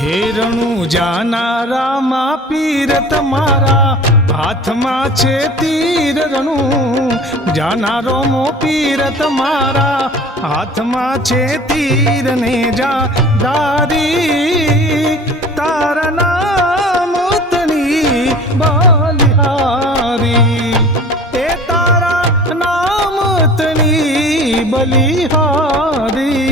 હે રણુ જાનારામાં પીર તમારા હાથમાં છે તીર રણુ જાનારો મો પીર તમારા હાથમાં છે તીર ને જા દારી તારા નામ તણી બલિહારી એ તારા નામ તણી બલિહારી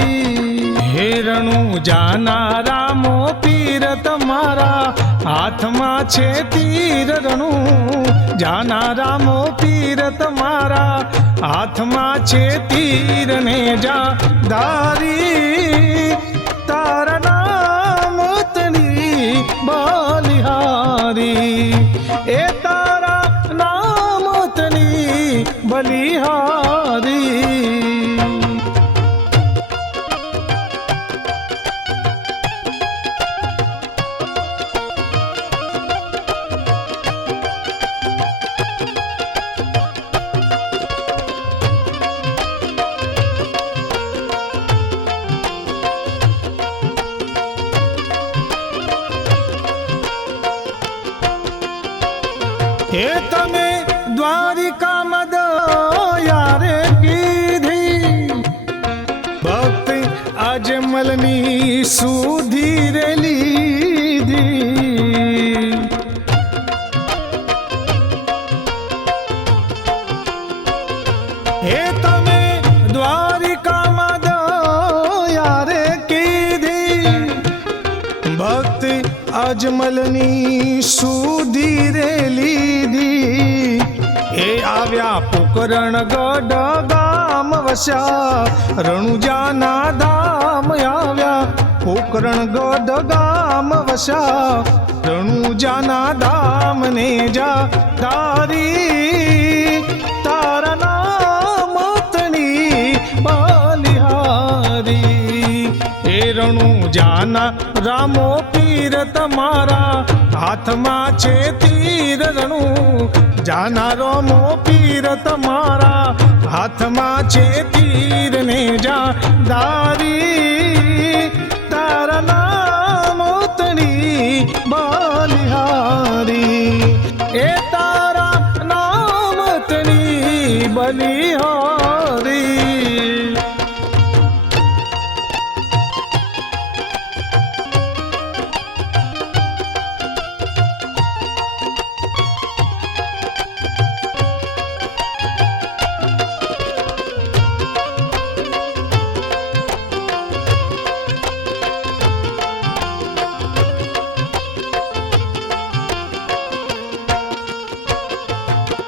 હે રણુ જાનારા મો પીર તમારા હાથમાં છે તીર રણુ જાનારા મો પીર તમારા હાથમાં છે તીર ને જા દારી તારા નામ તણી બલિહારી એ તારા નામ તણી બલિહારી હે તમે દ્વારિકા દયા રે કીધી ભક્તિ અજમલની સુધી રે લીધી હે તમે દ્વારિકામાં દયા રે કીધી ભક્તિ અજમલની સુધી રે લીધી એ આવ્યા પોકરણ ગઢ ગામ વસ્યા રણુજાના ધામ આવ્યા પોકરણ ગઢ ગામ વસ્યા રણુજાના ધામ ને જા દારી તારા નામ તણી બલિહારી એ રણુજાના રામો પીર તમારા હાથમાં છે તીર રણુ જાનારો મો પીર તમારા હાથમાં છે તીર ને જા દારી તારા નામ તણી બલિહારી એ તારા નામ તણી બલિહારી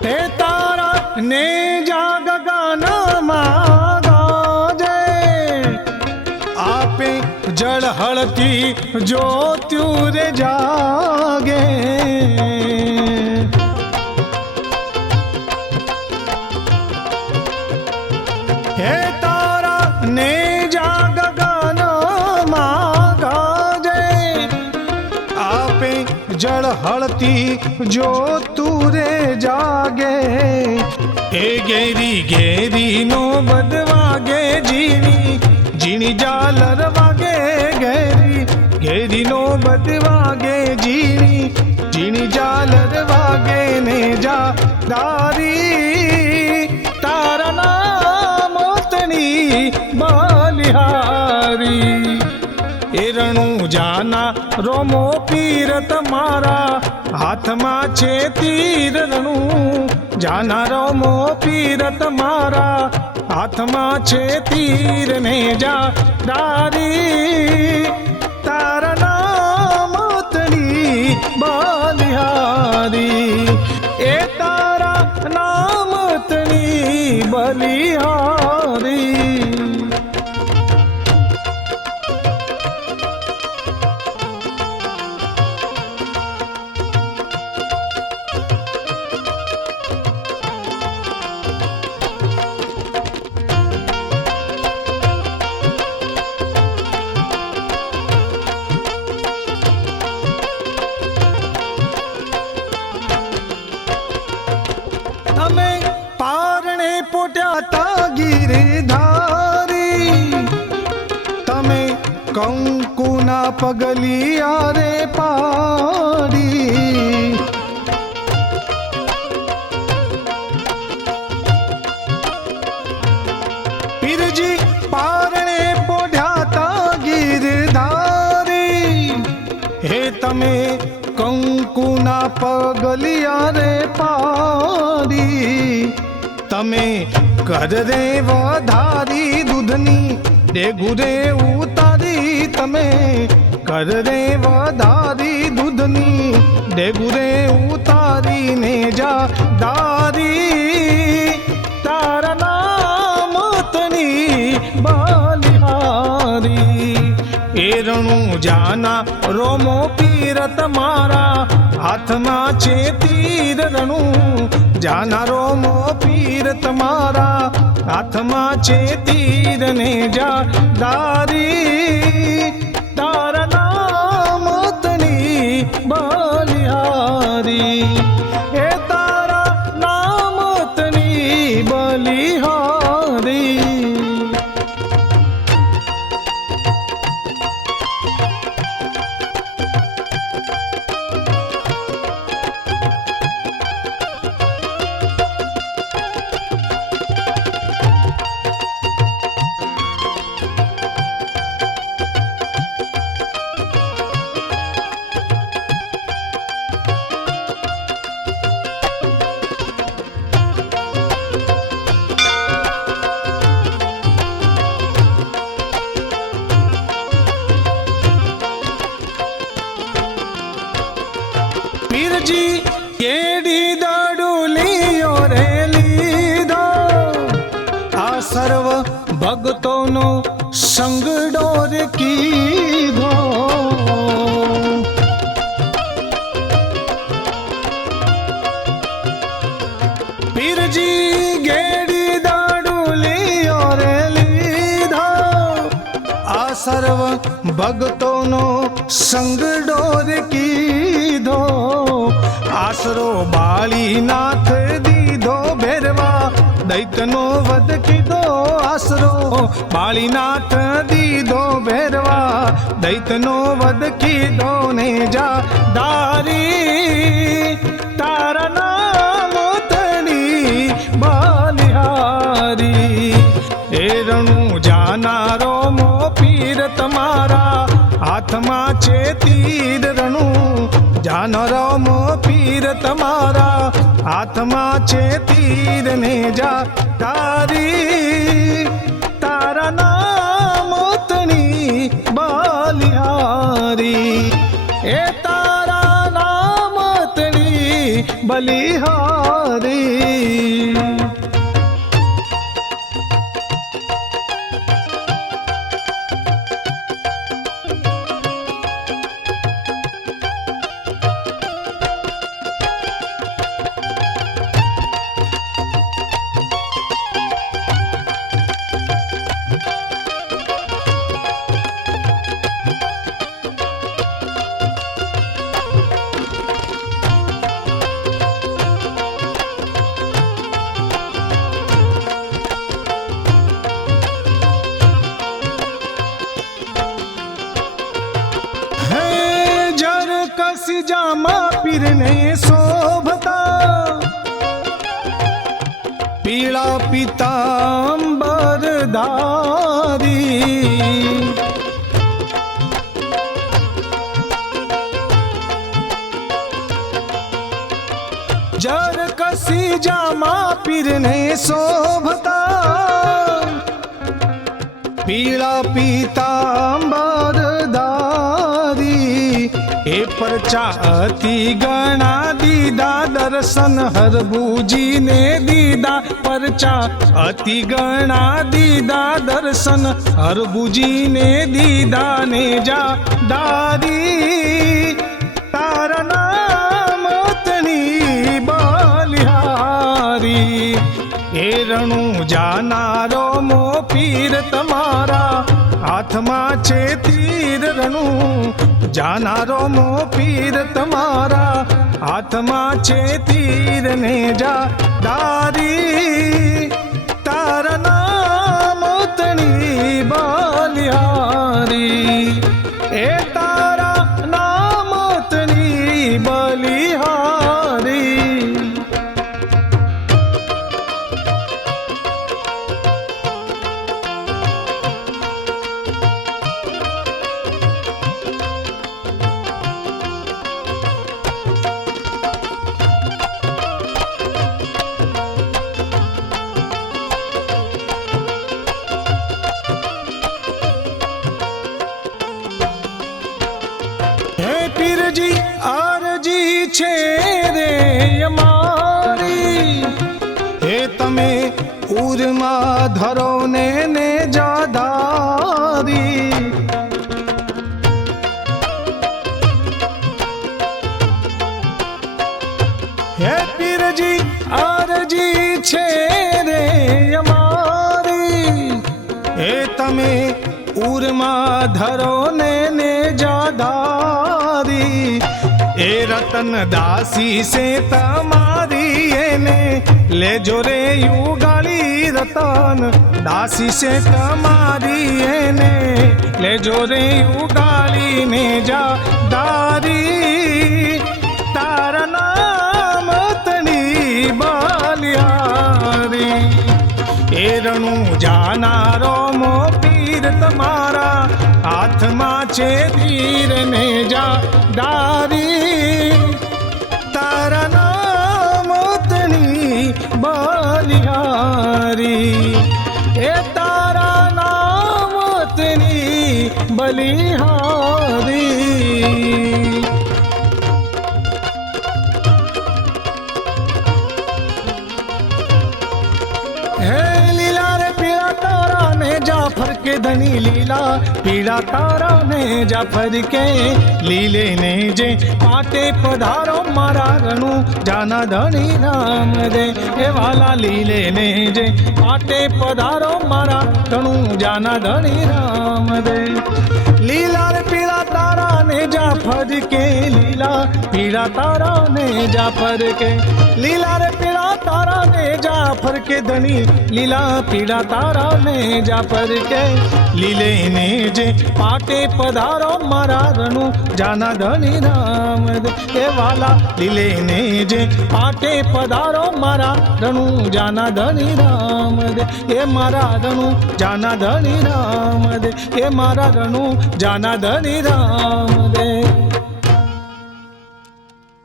હે તારા ને જા ગગનમાં ગાજે આપે જળ હળતી જ્યોત્યુ રે જાગે હે તારા ને જા ગગનમાં ગાજે આપે જળ હળતી જ્યોતુ રે જાગે એ ગેરી ગેરી નો બદવાગે જીણી જીણી જાલર વાગે ગેરી ગેરી નો બદવાગે જીણી જીણી જાલર વાગે ને જા દારી તારા નામ તણી બલિહારી એ રણુ જાના રોમો પીર તમારા હાથમાં છે તીર રણુ જાના રોમો પીર તમારા હાથમાં છે તીર ને જા દારી તારા નામ તણી બલિહારી એ તારા નામ તણી બલિહારી તમે પારણે પોટ્યા તા ગીરધારી તમે કંકુના પગલિયા રે પાડી. પીરજી પારણે પોઢ્યા તા ગીરધારી. હે તમે કંકુના પગલિયા રે પાડી. તમે કર રે વધારી દૂધની ડેગુરે ઉતારી. તમે કર રે વધારી દૂધની ડેગુરે ઉતારીને જા દારી. તારા નામ તની બલિહારી. એ રણું જાના રોમો પીર તમારા હાથમાં છે તીર. રણું જાના રોમો પીર તમારા હાથમાં છે તીર ને જા દારી. તારા નામ તની બલિહારી. એ તારા નામ તની બલિહારી. પીરજી કેડી દાડુલીઓ રે લીધો. આ સર્વ ભક્તોનો સંગડો રે કીધો. પીરજી ગેડી દાડુલીઓ રે લીધો. આ સર્વ ભક્તોનો સંગડો રે કીધો. આસરો બાળીનાથ દીધો ભેરવા દૈતનો વધ કીધો. આસરો બાળીનાથ દીધો ભેરવા દૈતનો વધ કીધો ને જા દારી. તારા નામ તની બલિહારી. એ રણું જાનારો મો પીર તમારા હાથમાં છે તીર. રણું જાનારો મો પીર તમારા હાથમાં છે તીર ને જા દારી. તારા નામ તની બલિહારી. એ તારા નામ તની બલિહારી. જામા પીરને શોભતા પીળા પિતાંબર ધારી. જર કસી જામા પીરને શોભતા પીળા પિતાંબર ધારી. એ પરચા અતિ ગણા દીદા દર્શન હરબુજીને દીદા. પરચા અતિ ગણા દીદા દર્શન હરબુજીને દીદા ને જા દારી. તારા નામ તની બલિહારી. એ રણું જાનારો મો પીર તમારા હાથમાં છે તીર. રણું જાનારો મો પીર તમારા હાથમાં છે તીર ને જા દારી. તારા નામ તની બલિહારી. છે રે અમારી, હે તમે ઉરમાં ધરો ને જાધારી, હે પીરજી અરજી છે રે અમારી, હે તમે ઉરમાં ધરો ને જાધારી, એ રતન દાસી સે તમારી એને લેજો રે યુગાળી, રતન દાસી સે તમારી એને લેજો રે યુગાળી ને જાધારી, તારા નામ તણી બાલિયારી, એ રણું જાનારો મો પીર તમારા હાથમાં છે તીર ને જાધારી, તારા નામ તણી બલિહારી, એ તારા નામ તણી બલિહારી. जाफर के धनी लीला पीड़ा तारा ने जाफर के लीले ने जे पाटे पधारो मारा रणु जाना धनी राम दे, ए वाला लीले ने जे पाटे पधारो मारा रणु जाना धनी राम दे, लीला रे पीड़ा तारा ने जाफर के लीला पीड़ा तारा ने जाफर के, लीला रे पीड़ा तारा ने जाफर के धनी लीला पीड़ा तारा ने जाफर के लीले ने जे पाटे पधारो मारा रणु जाना धनी राम दे, ए वाला लीले ने जे पाटे पधारो मारा रणु जाना धनी राम दे, ए मारा रणु जाना धनी राम दे, ए मारा रणु जाना धनी राम